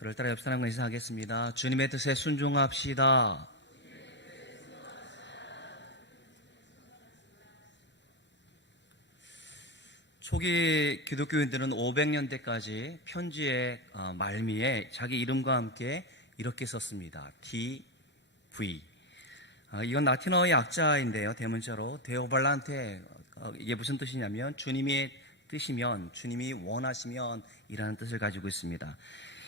저를 따라 옆 사람과 인사하겠습니다. 주님의 뜻에 순종합시다. 초기 기독교인들은 500년대까지 편지의 말미에 자기 이름과 함께 이렇게 썼습니다. DV. 이건 라틴어의 약자인데요. 대문자로 데오발란테. 이게 무슨 뜻이냐면 주님의 뜻이면, 주님이 원하시면 이라는 뜻을 가지고 있습니다.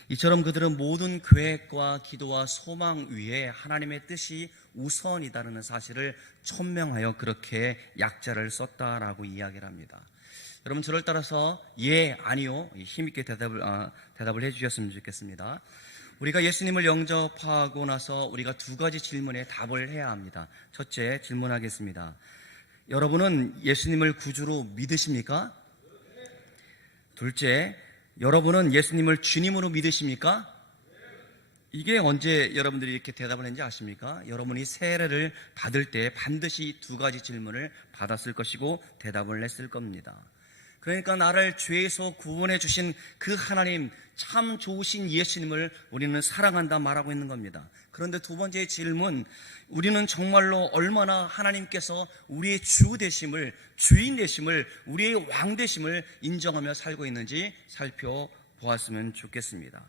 이처럼 그들은 모든 계획과 기도와 소망 위에 하나님의 뜻이 우선이다라는 사실을 천명하여 그렇게 약자를 썼다라고 이야기를 합니다. 여러분, 저를 따라서 예, 아니요 힘있게 대답을 해주셨으면 좋겠습니다. 우리가 예수님을 영접하고 나서 우리가 두 가지 질문에 답을 해야 합니다. 첫째, 질문하겠습니다. 여러분은 예수님을 구주로 믿으십니까? 둘째, 여러분은 예수님을 주님으로 믿으십니까? 이게 언제 여러분들이 이렇게 대답을 했는지 아십니까? 여러분이 세례를 받을 때 반드시 두 가지 질문을 받았을 것이고 대답을 했을 겁니다. 그러니까 나를 죄에서 구원해 주신 그 하나님, 참 좋으신 예수님을 우리는 사랑한다 말하고 있는 겁니다. 그런데 두 번째 질문, 우리는 정말로 얼마나 하나님께서 우리의 주 되심을, 주인 되심을, 우리의 왕 되심을 인정하며 살고 있는지 살펴보았으면 좋겠습니다.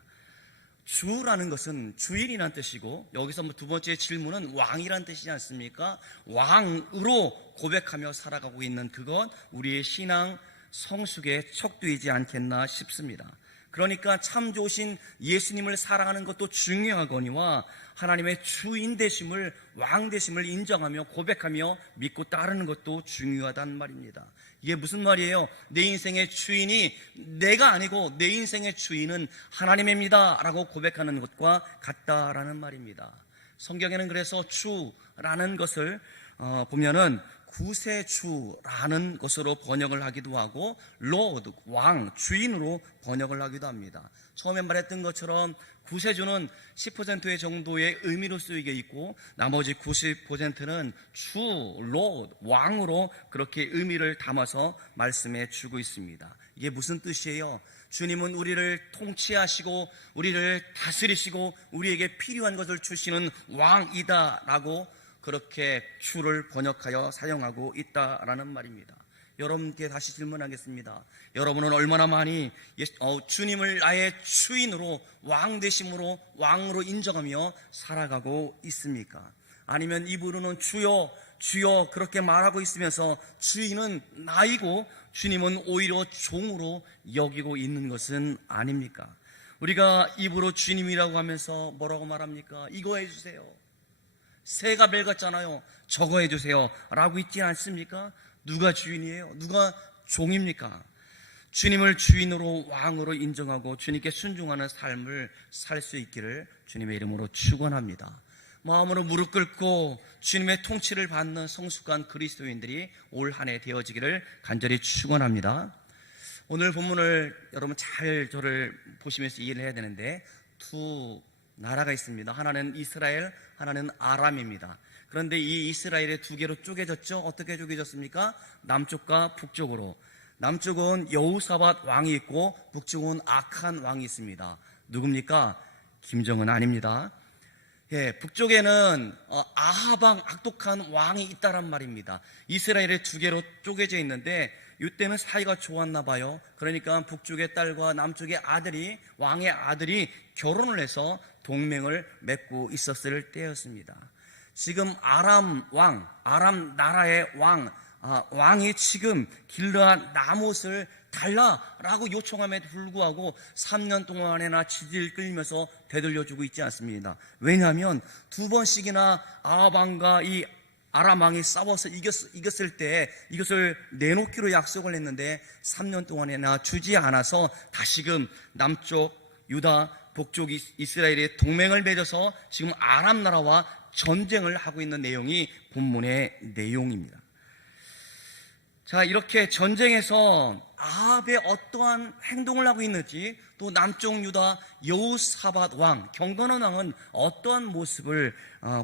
주라는 것은 주인이라는 뜻이고, 여기서 두 번째 질문은 왕이라는 뜻이지 않습니까? 왕으로 고백하며 살아가고 있는 그것, 우리의 신앙 성숙의 척도이지 않겠나 싶습니다. 그러니까 참 좋으신 예수님을 사랑하는 것도 중요하거니와 하나님의 주인 되심을, 왕 되심을 인정하며 고백하며 믿고 따르는 것도 중요하단 말입니다. 이게 무슨 말이에요? 내 인생의 주인이 내가 아니고 내 인생의 주인은 하나님입니다 라고 고백하는 것과 같다라는 말입니다. 성경에는 그래서 주라는 것을 보면은 구세주라는 것으로 번역을 하기도 하고 Lord, 왕, 주인으로 번역을 하기도 합니다. 처음에 말했던 것처럼 구세주는 10% 정도의 의미로 쓰이게 있고 나머지 90%는 주, Lord, 왕으로 그렇게 의미를 담아서 말씀해 주고 있습니다. 이게 무슨 뜻이에요? 주님은 우리를 통치하시고 우리를 다스리시고 우리에게 필요한 것을 주시는 왕이다라고 그렇게 주를 번역하여 사용하고 있다라는 말입니다. 여러분께 다시 질문하겠습니다. 여러분은 얼마나 많이 주님을 나의 주인으로, 왕 되심으로, 왕으로 인정하며 살아가고 있습니까? 아니면 입으로는 주여 주여 그렇게 말하고 있으면서 주인은 나이고 주님은 오히려 종으로 여기고 있는 것은 아닙니까? 우리가 입으로 주님이라고 하면서 뭐라고 말합니까? 이거 해주세요, 새가 벨같잖아요, 저거 해주세요 라고 있지 않습니까? 누가 주인이에요? 누가 종입니까? 주님을 주인으로, 왕으로 인정하고 주님께 순종하는 삶을 살 수 있기를 주님의 이름으로 축원합니다. 마음으로 무릎 꿇고 주님의 통치를 받는 성숙한 그리스도인들이 올 한 해 되어지기를 간절히 축원합니다. 오늘 본문을 여러분 잘 저를 보시면서 이해를 해야 되는데, 두 나라가 있습니다. 하나는 이스라엘, 하나는 아람입니다. 그런데 이 이스라엘의 두 개로 쪼개졌죠. 어떻게 쪼개졌습니까? 남쪽과 북쪽으로. 남쪽은 여호사밧 왕이 있고 북쪽은 악한 왕이 있습니다. 누굽니까? 김정은 아닙니다. 북쪽에는 아하방 악독한 왕이 있다란 말입니다. 이스라엘의 두 개로 쪼개져 있는데 이때는 사이가 좋았나 봐요. 그러니까 북쪽의 딸과 남쪽의 아들이, 왕의 아들이 결혼을 해서 동맹을 맺고 있었을 때였습니다. 지금 아람 왕, 아람 나라의 왕이 지금 길르앗 나못을 달라라고 요청함에도 불구하고 3년 동안이나 지질 끌면서 되돌려주고 있지 않습니다. 왜냐하면 두 번씩이나 아합왕과 이 아람 왕이 싸워서 이겼을 때 이것을 내놓기로 약속을 했는데 3년 동안이나 주지 않아서 다시금 남쪽 유다, 북쪽 이스라엘의 동맹을 맺어서 지금 아람 나라와 전쟁을 하고 있는 내용이 본문의 내용입니다. 자, 이렇게 전쟁에서 아합의 어떠한 행동을 하고 있는지, 또 남쪽 유다 여호사밧 왕, 경건한 왕은 어떠한 모습을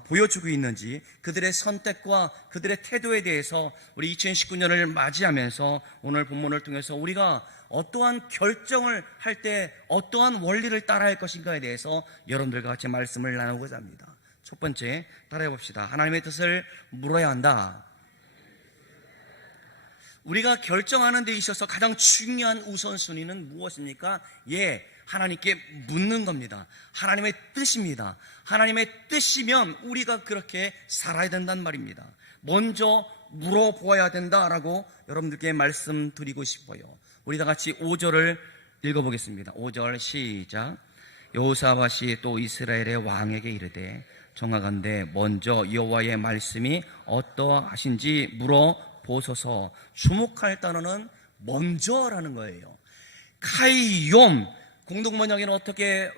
보여주고 있는지, 그들의 선택과 그들의 태도에 대해서 우리 2019년을 맞이하면서 오늘 본문을 통해서 우리가 어떠한 결정을 할 때 어떠한 원리를 따라야 할 것인가에 대해서 여러분들과 같이 말씀을 나누고자 합니다. 첫 번째, 따라해 봅시다. 하나님의 뜻을 물어야 한다. 우리가 결정하는 데 있어서 가장 중요한 우선순위는 무엇입니까? 하나님께 묻는 겁니다. 하나님의 뜻입니다. 하나님의 뜻이면 우리가 그렇게 살아야 된단 말입니다. 먼저 물어보아야 된다라고 여러분들께 말씀드리고 싶어요. 우리 다 같이 5절을 읽어보겠습니다. 5절 시작. 여호사밧이 또 이스라엘의 왕에게 이르되 정하건대 먼저 여호와의 말씀이 어떠하신지 물어보소서. 주목할 단어는 먼저라는 거예요. 카이욤, 공동번역에는 어떻게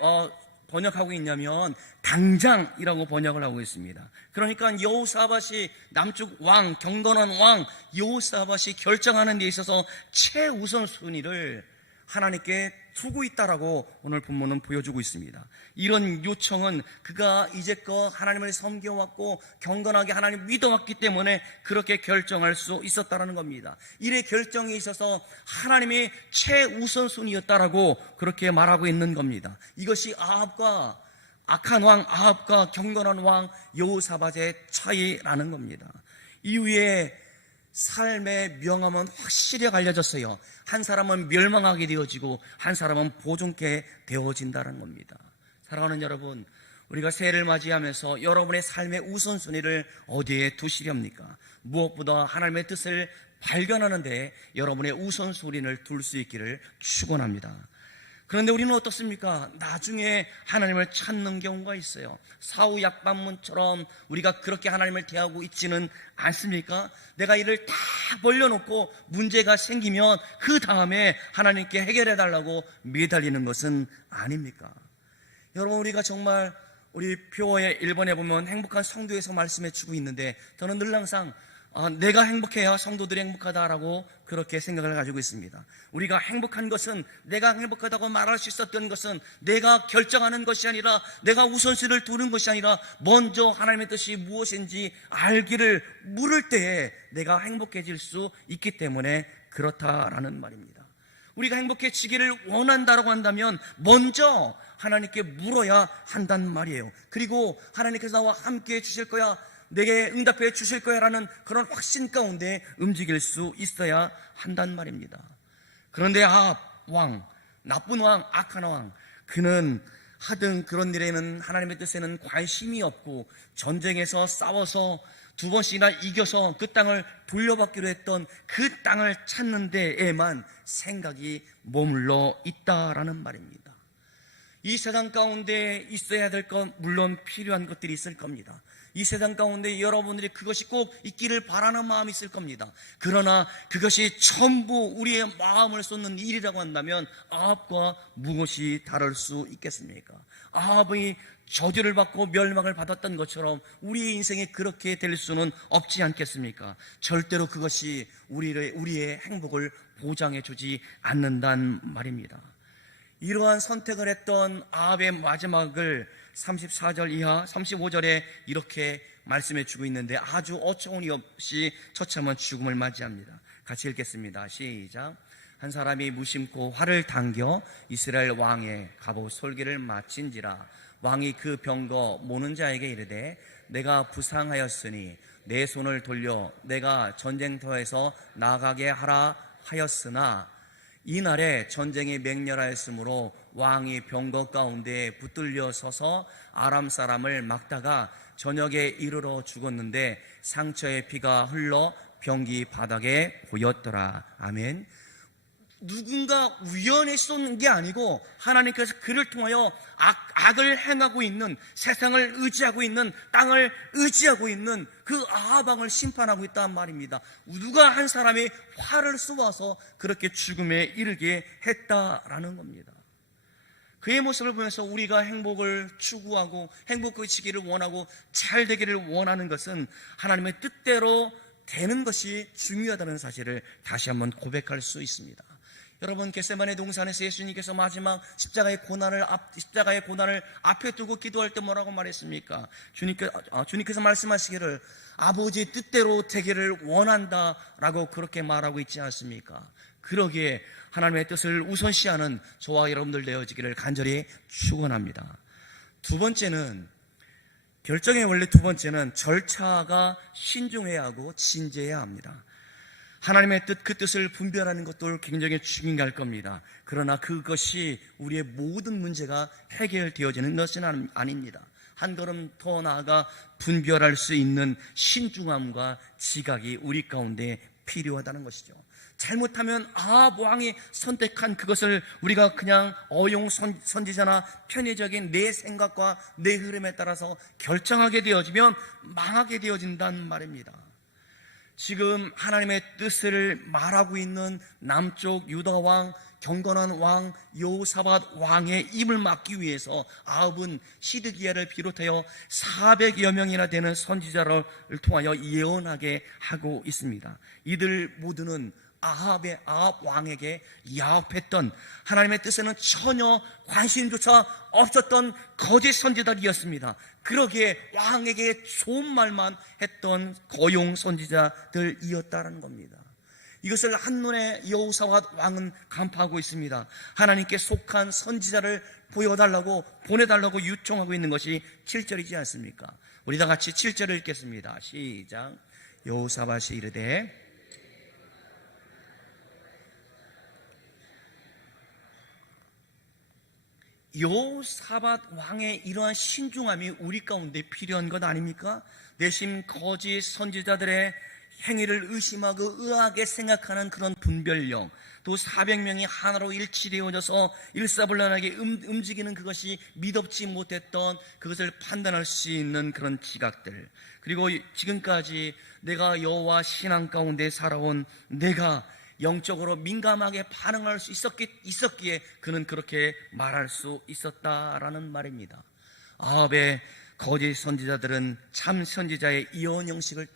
번역하고 있냐면 당장이라고 번역을 하고 있습니다. 그러니까 여호사밧이 남쪽 왕, 경건한 왕 여호사밧이 결정하는 데 있어서 최우선 순위를 하나님께 두고 있다라고 오늘 본문은 보여주고 있습니다. 이런 요청은 그가 이제껏 하나님을 섬겨왔고 경건하게 하나님 믿어왔기 때문에 그렇게 결정할 수 있었다라는 겁니다. 이래 결정에 있어서 하나님이 최우선순위였다라고 그렇게 말하고 있는 겁니다. 이것이 아합과 악한 왕 아합과 경건한 왕 여호사밧의 차이라는 겁니다. 이후에 삶의 명함은 확실히 알려졌어요. 한 사람은 멸망하게 되어지고 한 사람은 보존케 되어진다는 겁니다. 사랑하는 여러분, 우리가 새해를 맞이하면서 여러분의 삶의 우선순위를 어디에 두시렵니까? 무엇보다 하나님의 뜻을 발견하는 데 여러분의 우선순위를 둘 수 있기를 축원합니다. 그런데 우리는 어떻습니까? 나중에 하나님을 찾는 경우가 있어요. 사후 약반문처럼 우리가 그렇게 하나님을 대하고 있지는 않습니까? 내가 이를 다 벌려놓고 문제가 생기면 그 다음에 하나님께 해결해 달라고 매달리는 것은 아닙니까? 여러분, 우리가 정말 우리 표어의 1번에 보면 행복한 성도에서 말씀해 주고 있는데 저는 늘 항상 내가 행복해야 성도들이 행복하다라고 그렇게 생각을 가지고 있습니다. 우리가 행복한 것은, 내가 행복하다고 말할 수 있었던 것은 내가 결정하는 것이 아니라, 내가 우선순위를 두는 것이 아니라 먼저 하나님의 뜻이 무엇인지 알기를 물을 때에 내가 행복해질 수 있기 때문에 그렇다라는 말입니다. 우리가 행복해지기를 원한다라고 한다면 먼저 하나님께 물어야 한단 말이에요. 그리고 하나님께서 나와 함께 해주실 거야, 내게 응답해 주실 거야 라는 그런 확신 가운데 움직일 수 있어야 한단 말입니다. 그런데 아합 왕, 나쁜 왕, 악한 왕, 그는 하등 그런 일에는 하나님의 뜻에는 관심이 없고 전쟁에서 싸워서 2번씩이나 이겨서 그 땅을 돌려받기로 했던 그 땅을 찾는 데에만 생각이 머물러 있다라는 말입니다. 이 세상 가운데 있어야 될 것, 물론 필요한 것들이 있을 겁니다. 이 세상 가운데 여러분들이 그것이 꼭 있기를 바라는 마음이 있을 겁니다. 그러나 그것이 전부 우리의 마음을 쏟는 일이라고 한다면 아합과 무엇이 다를 수 있겠습니까? 아합이 저주를 받고 멸망을 받았던 것처럼 우리의 인생이 그렇게 될 수는 없지 않겠습니까? 절대로 그것이 우리의 행복을 보장해 주지 않는단 말입니다. 이러한 선택을 했던 아합의 마지막을 34절 이하 35절에 이렇게 말씀해 주고 있는데 아주 어처구니 없이 처참한 죽음을 맞이합니다. 같이 읽겠습니다. 시작. 한 사람이 무심코 활을 당겨 이스라엘 왕의 갑옷 솔기를 마친지라. 왕이 그 병거 모는 자에게 이르되 내가 부상하였으니 내 손을 돌려 내가 전쟁터에서 나가게 하라 하였으나 이날에 전쟁이 맹렬하였으므로 왕이 병거 가운데 붙들려 서서 아람 사람을 막다가 저녁에 이르러 죽었는데 상처의 피가 흘러 병기 바닥에 고였더라. 아멘. 누군가 우연히 쏟는 게 아니고 하나님께서 그를 통하여 악을 행하고 있는, 세상을 의지하고 있는, 땅을 의지하고 있는 그 아합 왕을 심판하고 있다는 말입니다. 누가 한 사람이 활을 쏘아서 그렇게 죽음에 이르게 했다라는 겁니다. 그의 모습을 보면서 우리가 행복을 추구하고 행복해지기를 원하고 잘 되기를 원하는 것은 하나님의 뜻대로 되는 것이 중요하다는 사실을 다시 한번 고백할 수 있습니다. 여러분, 겟세마네 동산에서 예수님께서 마지막 십자가의 고난을 앞에 두고 기도할 때 뭐라고 말했습니까? 주님께서 말씀하시기를 아버지 뜻대로 되기를 원한다라고 그렇게 말하고 있지 않습니까? 그러기에 하나님의 뜻을 우선시하는 저와 여러분들 되어지기를 간절히 축원합니다. 두 번째는, 결정의 원리 두 번째는 절차가 신중해야 하고 진지해야 합니다. 하나님의 뜻, 그 뜻을 분별하는 것도 굉장히 중요할 겁니다. 그러나 그것이 우리의 모든 문제가 해결되어지는 것은 아닙니다. 한 걸음 더 나아가 분별할 수 있는 신중함과 지각이 우리 가운데 필요하다는 것이죠. 잘못하면 아합 왕이 선택한 그것을 우리가 그냥 어용 선지자나 편의적인 내 생각과 내 흐름에 따라서 결정하게 되어지면 망하게 되어진다는 말입니다. 지금 하나님의 뜻을 말하고 있는 남쪽 유다 왕, 경건한 왕 여호사밧 왕의 입을 막기 위해서 아합은 시드기야를 비롯하여 400여 명이나 되는 선지자를 통하여 예언하게 하고 있습니다. 이들 모두는 아합 왕에게 야합했던, 하나님의 뜻에는 전혀 관심조차 없었던 거짓 선지자들이었습니다. 그러기에 왕에게 좋은 말만 했던 거용 선지자들이었다는 겁니다. 이것을 한눈에 여호사밧 왕은 간파하고 있습니다. 하나님께 속한 선지자를 보내달라고 요청하고 있는 것이 7절이지 않습니까? 우리 다 같이 7절을 읽겠습니다. 시작. 여호사밧이 이르되 여호사밧 왕의 이러한 신중함이 우리 가운데 필요한 것 아닙니까? 내심 거짓 선지자들의 행위를 의심하고 의아하게 생각하는 그런 분별력, 또 400명이 하나로 일치되어져서 일사불란하게 움직이는 그것이 미덥지 못했던 그것을 판단할 수 있는 그런 지각들, 그리고 지금까지 내가 여호와 신앙 가운데 살아온 내가 영적으로 민감하게 반응할 수 있었기에 그는 그렇게 말할 수 있었다라는 말입니다. 아합의 거짓 선지자들은 참 선지자의 예언 형식을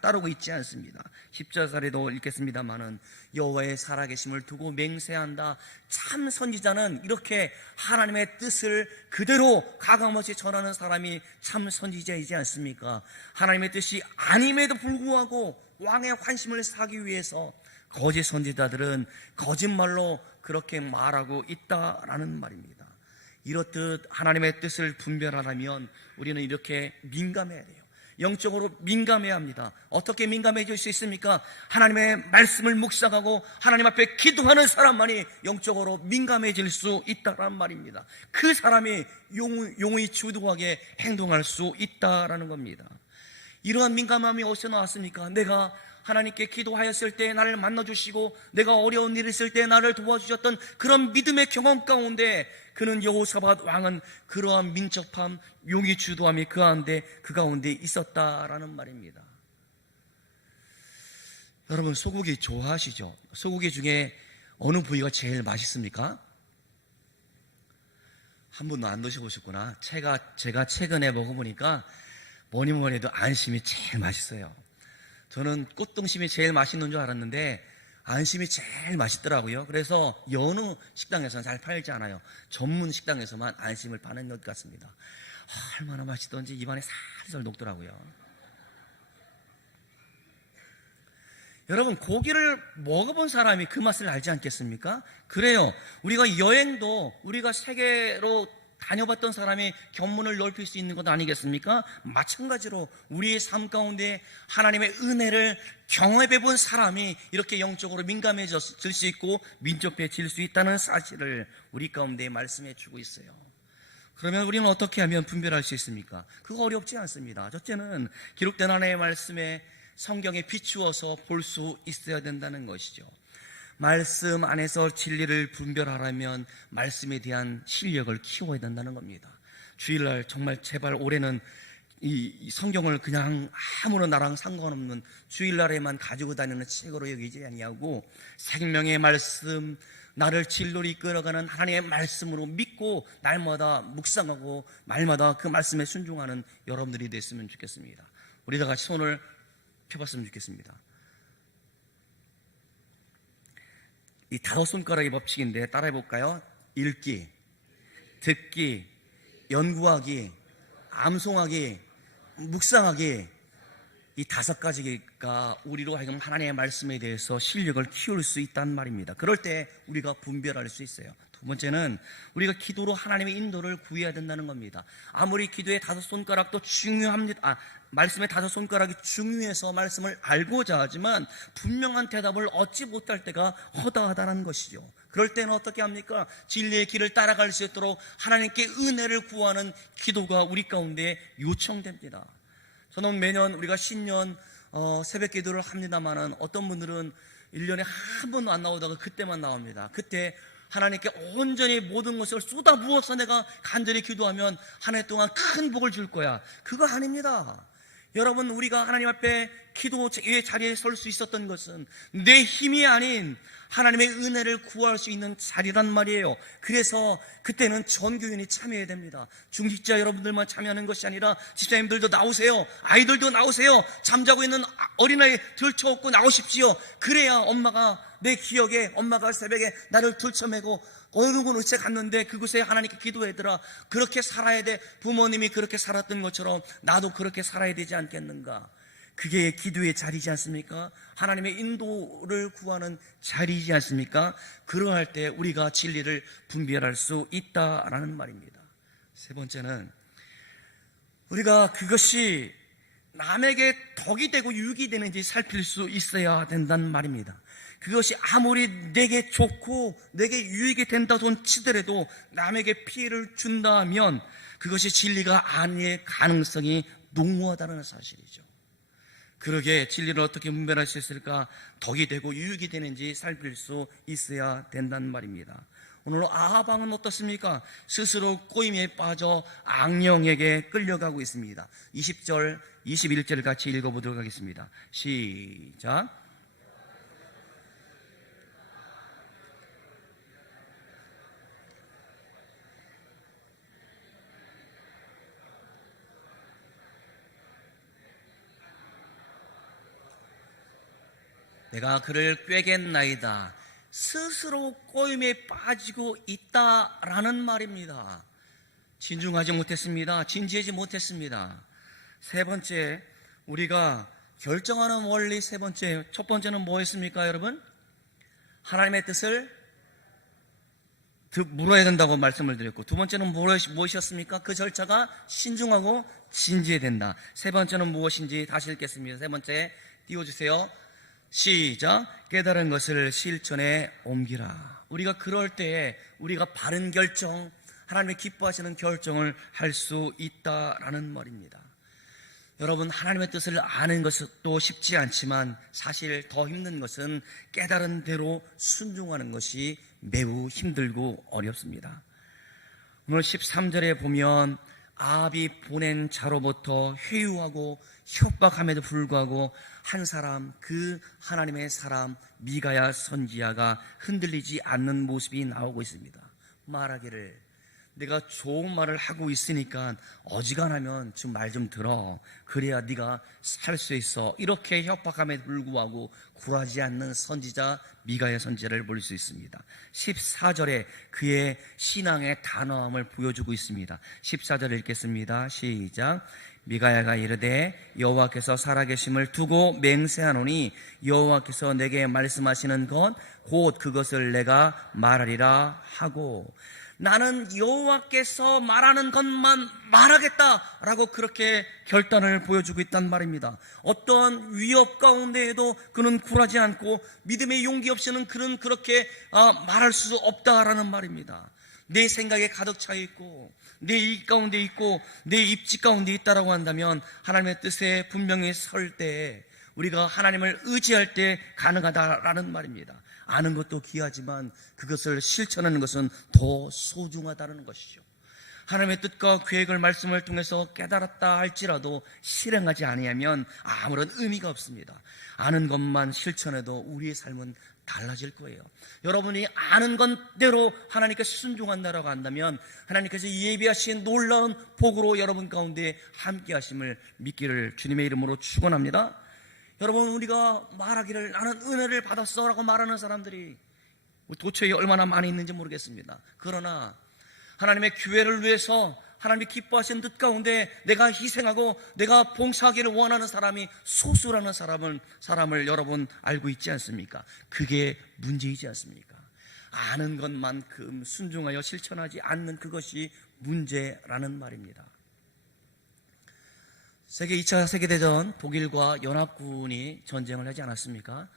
따르고 있지 않습니다. 10절에도 읽겠습니다마는 여호와의 살아계심을 두고 맹세한다. 참 선지자는 이렇게 하나님의 뜻을 그대로 가감없이 전하는 사람이 참 선지자이지 않습니까? 하나님의 뜻이 아님에도 불구하고 왕의 환심을 사기 위해서 거짓 선지자들은 거짓말로 그렇게 말하고 있다라는 말입니다. 이렇듯 하나님의 뜻을 분별하려면 우리는 이렇게 민감해야 돼요. 영적으로 민감해야 합니다. 어떻게 민감해질 수 있습니까? 하나님의 말씀을 묵상하고 하나님 앞에 기도하는 사람만이 영적으로 민감해질 수 있다는 말입니다. 그 사람이 용의 주도하게 행동할 수 있다라는 겁니다. 이러한 민감함이 어디서 나왔습니까? 내가 하나님께 기도하였을 때 나를 만나주시고 내가 어려운 일이 있을 때 나를 도와주셨던 그런 믿음의 경험 가운데 그는 여호사밧 왕은 그러한 민첩함, 용의 주도함이 그 가운데 있었다라는 말입니다. 여러분, 소고기 좋아하시죠? 소고기 중에 어느 부위가 제일 맛있습니까? 한 번도 안 드셔보셨구나. 제가 최근에 먹어보니까 뭐니 해도 안심이 제일 맛있어요. 저는 꽃등심이 제일 맛있는 줄 알았는데 안심이 제일 맛있더라고요. 그래서 여느 식당에서는 잘 팔지 않아요. 전문 식당에서만 안심을 파는 것 같습니다. 얼마나 맛있던지 입안에 살살 녹더라고요. 여러분, 고기를 먹어본 사람이 그 맛을 알지 않겠습니까? 그래요. 우리가 여행도 우리가 세계로 다녀봤던 사람이 견문을 넓힐 수 있는 것 아니겠습니까? 마찬가지로 우리의 삶 가운데 하나님의 은혜를 경험해 본 사람이 이렇게 영적으로 민감해질 수 있고 민첩해질 수 있다는 사실을 우리 가운데 말씀해 주고 있어요. 그러면 우리는 어떻게 하면 분별할 수 있습니까? 그거 어렵지 않습니다. 첫째는 기록된 하나님의 말씀에 성경에 비추어서 볼 수 있어야 된다는 것이죠. 말씀 안에서 진리를 분별하려면 말씀에 대한 실력을 키워야 된다는 겁니다. 주일날 정말 제발 올해는 이 성경을 그냥 아무런 나랑 상관없는 주일날에만 가지고 다니는 책으로 여기지 아니하고 생명의 말씀, 나를 진로로 이끌어가는 하나님의 말씀으로 믿고 날마다 묵상하고 말마다 그 말씀에 순종하는 여러분들이 됐으면 좋겠습니다. 우리 다 같이 손을 펴봤으면 좋겠습니다. 이 5손가락의 법칙인데 따라해볼까요? 읽기, 듣기, 연구하기, 암송하기, 묵상하기. 이 5가지가 우리로 하여금 하나님의 말씀에 대해서 실력을 키울 수 있단 말입니다. 그럴 때 우리가 분별할 수 있어요. 두 번째는 우리가 기도로 하나님의 인도를 구해야 된다는 겁니다. 아무리 기도의 5손가락도 중요합니다. 말씀의 5손가락이 중요해서 말씀을 알고자 하지만 분명한 대답을 얻지 못할 때가 허다하다는 것이죠. 그럴 때는 어떻게 합니까? 진리의 길을 따라갈 수 있도록 하나님께 은혜를 구하는 기도가 우리 가운데 요청됩니다. 저는 매년 우리가 신년 새벽 기도를 합니다만은 어떤 분들은 1년에 한 번도 안 나오다가 그때만 나옵니다. 그때 하나님께 온전히 모든 것을 쏟아부어서 내가 간절히 기도하면 한 해 동안 큰 복을 줄 거야. 그거 아닙니다. 여러분, 우리가 하나님 앞에 기도의 자리에 설 수 있었던 것은 내 힘이 아닌 하나님의 은혜를 구할 수 있는 자리란 말이에요. 그래서 그때는 전 교인이 참여해야 됩니다. 중직자 여러분들만 참여하는 것이 아니라 집사님들도 나오세요. 아이들도 나오세요. 잠자고 있는 어린아이 들쳐업고 나오십시오. 그래야 엄마가, 내 기억에 엄마가 새벽에 나를 들쳐매고 어느 곳에 갔는데 그곳에 하나님께 기도하더라. 그렇게 살아야 돼. 부모님이 그렇게 살았던 것처럼 나도 그렇게 살아야 되지 않겠는가. 그게 기도의 자리지 않습니까? 하나님의 인도를 구하는 자리이지 않습니까? 그러할 때 우리가 진리를 분별할 수 있다라는 말입니다. 세 번째는 우리가 그것이 남에게 덕이 되고 유익이 되는지 살필 수 있어야 된다는 말입니다. 그것이 아무리 내게 좋고 내게 유익이 된다고 치더라도 남에게 피해를 준다면 그것이 진리가 아닐 가능성이 농후하다는 사실이죠. 그러게 진리를 어떻게 분별할 수 있을까? 덕이 되고 유익이 되는지 살필 수 있어야 된다는 말입니다. 오늘 아합 왕은 어떻습니까? 스스로 꼬임에 빠져 악령에게 끌려가고 있습니다. 20절, 21절 같이 읽어보도록 하겠습니다. 시작. 내가 그를 꾀겠나이다. 스스로 꼬임에 빠지고 있다라는 말입니다. 진중하지 못했습니다. 진지하지 못했습니다. 세 번째, 우리가 결정하는 원리 세 번째, 첫 번째는 뭐였습니까, 여러분? 하나님의 뜻을 물어야 된다고 말씀을 드렸고, 두 번째는 무엇이었습니까? 그 절차가 신중하고 진지해야 된다. 세 번째는 무엇인지 다시 읽겠습니다. 세 번째 띄워주세요. 시작. 깨달은 것을 실천에 옮기라. 우리가 그럴 때에 우리가 바른 결정, 하나님의 기뻐하시는 결정을 할 수 있다라는 말입니다. 여러분, 하나님의 뜻을 아는 것도 쉽지 않지만 사실 더 힘든 것은 깨달은 대로 순종하는 것이 매우 힘들고 어렵습니다. 오늘 13절에 보면 아합이 보낸 자로부터 회유하고 협박함에도 불구하고 한 사람, 그 하나님의 사람 미가야 선지자가 흔들리지 않는 모습이 나오고 있습니다. 말하기를, 내가 좋은 말을 하고 있으니까 어지간하면 좀 말 좀 들어. 그래야 네가 살 수 있어. 이렇게 협박함에도 불구하고 굴하지 않는 선지자 미가야 선지자를 볼 수 있습니다. 14절에 그의 신앙의 단호함을 보여주고 있습니다. 14절 읽겠습니다. 시작. 미가야가 이르되 여호와께서 살아계심을 두고 맹세하노니 여호와께서 내게 말씀하시는 것 곧 그것을 내가 말하리라 하고, 나는 여호와께서 말하는 것만 말하겠다라고 그렇게 결단을 보여주고 있단 말입니다. 어떠한 위협 가운데에도 그는 굴하지 않고 믿음의 용기 없이는 그는 그렇게 말할 수 없다라는 말입니다. 내 생각에 가득 차 있고 내 이 가운데 있고 내 입지 가운데 있다라고 한다면 하나님의 뜻에 분명히 설 때 우리가 하나님을 의지할 때 가능하다라는 말입니다. 아는 것도 귀하지만 그것을 실천하는 것은 더 소중하다는 것이죠. 하나님의 뜻과 계획을 말씀을 통해서 깨달았다 할지라도 실행하지 아니하면 아무런 의미가 없습니다. 아는 것만 실천해도 우리의 삶은 달라질 거예요. 여러분이 아는 것대로 하나님께 순종한다라고 한다면 하나님께서 예비하신 놀라운 복으로 여러분 가운데 함께 하심을 믿기를 주님의 이름으로 축원합니다. 여러분, 우리가 말하기를 나는 은혜를 받았어 라고 말하는 사람들이 도처에 얼마나 많이 있는지 모르겠습니다. 그러나 하나님의 교회를 위해서 하나님이 기뻐하시는 뜻 가운데 내가 희생하고 내가 봉사하기를 원하는 사람이 소수라는 사람을 여러분 알고 있지 않습니까? 그게 문제이지 않습니까? 아는 것만큼 순종하여 실천하지 않는 그것이 문제라는 말입니다. 2차 세계대전 독일과 연합군이 전쟁을 하지 않았습니까?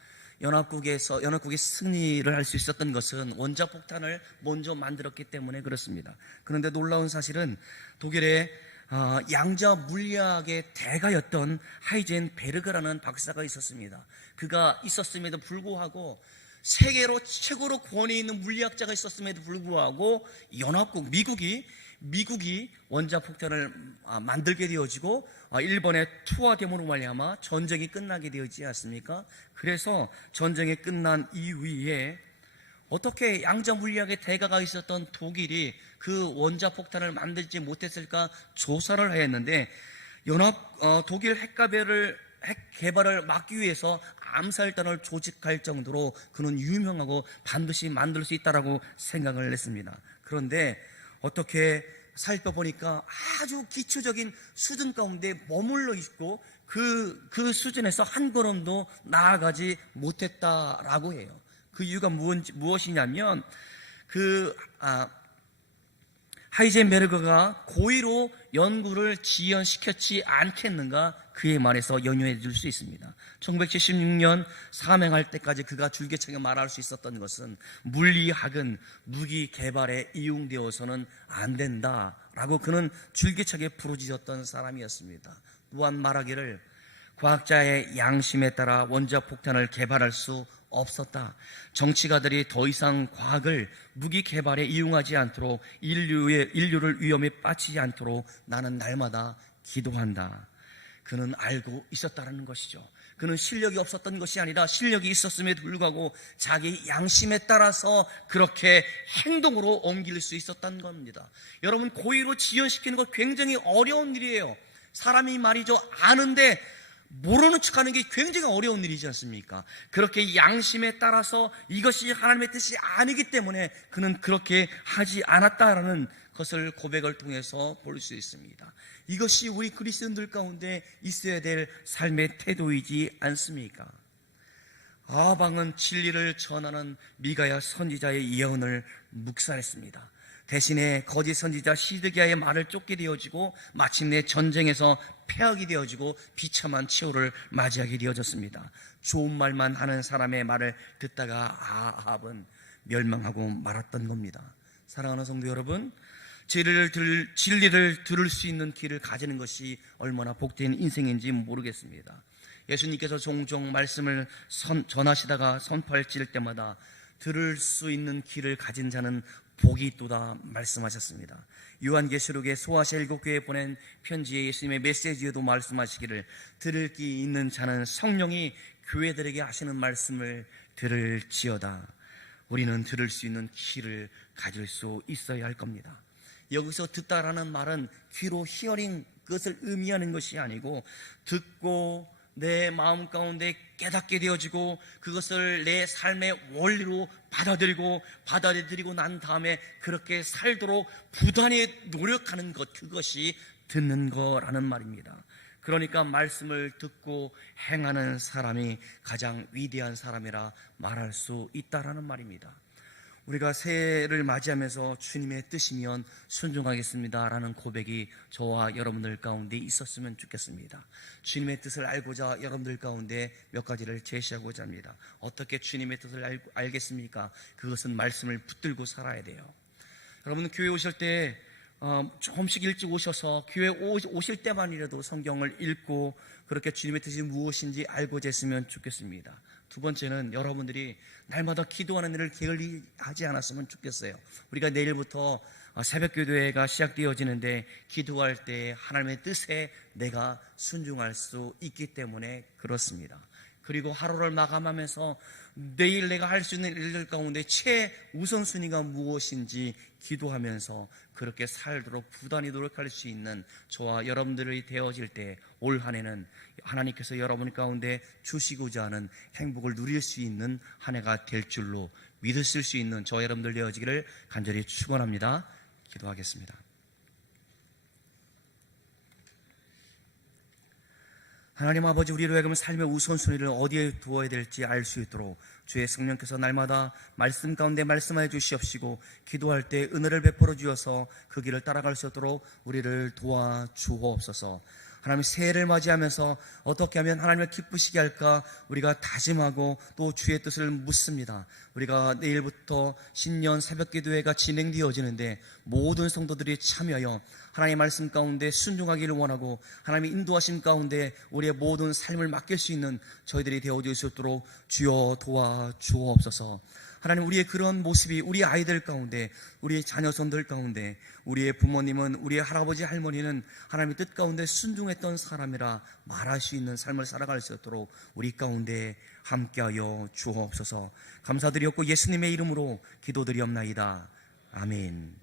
연합국이 승리를 할 수 있었던 것은 원자폭탄을 먼저 만들었기 때문에 그렇습니다. 그런데 놀라운 사실은 독일의 양자 물리학의 대가였던 하이젠베르그라는 박사가 있었습니다. 그가 있었음에도 불구하고 세계로 최고로 권위 있는 물리학자가 있었음에도 불구하고 연합국 미국이 원자폭탄을 만들게 되어지고 일본의 투하됨으로 말미암아 전쟁이 끝나게 되었지 않습니까? 그래서 전쟁이 끝난 이후에 어떻게 양자 물리학의 대가가 있었던 독일이 그 원자폭탄을 만들지 못했을까 조사를 하였는데 독일 핵 개발을 막기 위해서 암살단을 조직할 정도로 그는 유명하고 반드시 만들 수 있다라고 생각을 했습니다. 그런데 어떻게 살펴보니까 아주 기초적인 수준 가운데 머물러 있고 그 수준에서 한 걸음도 나아가지 못했다라고 해요. 그 이유가 무엇이냐면 하이젠베르그가 고의로 연구를 지연시켰지 않겠는가 그의 말에서 연유해 줄 수 있습니다. 1976년 사망할 때까지 그가 줄기차게 말할 수 있었던 것은 물리학은 무기 개발에 이용되어서는 안 된다라고 그는 줄기차게 부르짖었던 사람이었습니다. 또한 말하기를 과학자의 양심에 따라 원자폭탄을 개발할 수 없었다. 정치가들이 더 이상 과학을 무기 개발에 이용하지 않도록 인류를 위험에 빠지지 않도록 나는 날마다 기도한다. 그는 알고 있었다는 것이죠. 그는 실력이 없었던 것이 아니라 실력이 있었음에도 불구하고 자기 양심에 따라서 그렇게 행동으로 옮길 수 있었던 겁니다. 여러분, 고의로 지연시키는 것 굉장히 어려운 일이에요. 사람이 말이죠, 아는데 모르는 척하는 게 굉장히 어려운 일이지 않습니까? 그렇게 양심에 따라서 이것이 하나님의 뜻이 아니기 때문에 그는 그렇게 하지 않았다라는 것을 고백을 통해서 볼 수 있습니다. 이것이 우리 그리스도인들 가운데 있어야 될 삶의 태도이지 않습니까? 아방은 진리를 전하는 미가야 선지자의 예언을 묵살했습니다. 대신에 거짓 선지자 시드기야의 말을 쫓게 되어지고 마침내 전쟁에서 패하게 되어지고 비참한 최후를 맞이하게 되어졌습니다. 좋은 말만 하는 사람의 말을 듣다가 아합은 멸망하고 말았던 겁니다. 사랑하는 성도 여러분, 진리를 들을 수 있는 길을 가지는 것이 얼마나 복된 인생인지 모르겠습니다. 예수님께서 종종 말씀을 전하시다가 선포할 때마다 들을 수 있는 길을 가진 자는 복이 있도다 말씀하셨습니다. 요한계시록에 소아시아 7교회에 보낸 편지에 예수님의 메시지에도 말씀하시기를 들을 귀 있는 자는 성령이 교회들에게 하시는 말씀을 들을지어다. 우리는 들을 수 있는 귀를 가질 수 있어야 할 겁니다. 여기서 듣다라는 말은 귀로 히어링 그것을 의미하는 것이 아니고 듣고 내 마음 가운데 깨닫게 되어지고 그것을 내 삶의 원리로 받아들이고 난 다음에 그렇게 살도록 부단히 노력하는 것, 그것이 듣는 거라는 말입니다. 그러니까 말씀을 듣고 행하는 사람이 가장 위대한 사람이라 말할 수 있다라는 말입니다. 우리가 새해를 맞이하면서 주님의 뜻이면 순종하겠습니다라는 고백이 저와 여러분들 가운데 있었으면 좋겠습니다. 주님의 뜻을 알고자 여러분들 가운데 몇 가지를 제시하고자 합니다. 어떻게 주님의 뜻을 알겠습니까? 그것은 말씀을 붙들고 살아야 돼요. 여러분, 교회 오실 때 조금씩 일찍 오셔서 교회 오실 때만이라도 성경을 읽고 그렇게 주님의 뜻이 무엇인지 알고 jes으면 좋겠습니다. 두 번째는 여러분들이 날마다 기도하는 일을 게을리하지 않았으면 좋겠어요. 우리가 내일부터 새벽기도회가 시작되어지는데 기도할 때 하나님의 뜻에 내가 순종할 수 있기 때문에 그렇습니다. 그리고 하루를 마감하면서 내일 내가 할 수 있는 일들 가운데 최우선순위가 무엇인지 기도하면서 그렇게 살도록 부단히 노력할 수 있는 저와 여러분들이 되어질 때 올 한 해는 하나님께서 여러분 가운데 주시고자 하는 행복을 누릴 수 있는 한 해가 될 줄로 믿을 수 있는 저와 여러분들 되어지기를 간절히 축원합니다. 기도하겠습니다. 하나님 아버지, 우리로 하여금 삶의 우선순위를 어디에 두어야 될지 알 수 있도록 주의 성령께서 날마다 말씀 가운데 말씀하여 주시옵시고, 기도할 때 은혜를 베풀어 주어서 그 길을 따라갈 수 있도록 우리를 도와주옵소서. 하나님, 새해를 맞이하면서 어떻게 하면 하나님을 기쁘시게 할까 우리가 다짐하고 또 주의 뜻을 묻습니다. 우리가 내일부터 신년 새벽기도회가 진행되어지는데 모든 성도들이 참여하여 하나님의 말씀 가운데 순종하기를 원하고, 하나님의 인도하심 가운데 우리의 모든 삶을 맡길 수 있는 저희들이 되어질 수 있도록 주여 도와주옵소서. 하나님, 우리의 그런 모습이 우리 아이들 가운데, 우리 자녀손들 가운데, 우리의 부모님은, 우리의 할아버지 할머니는 하나님의 뜻 가운데 순종했던 사람이라 말할 수 있는 삶을 살아갈 수 있도록 우리 가운데 함께하여 주옵소서. 감사드렸고 예수님의 이름으로 기도드리옵나이다. 아멘.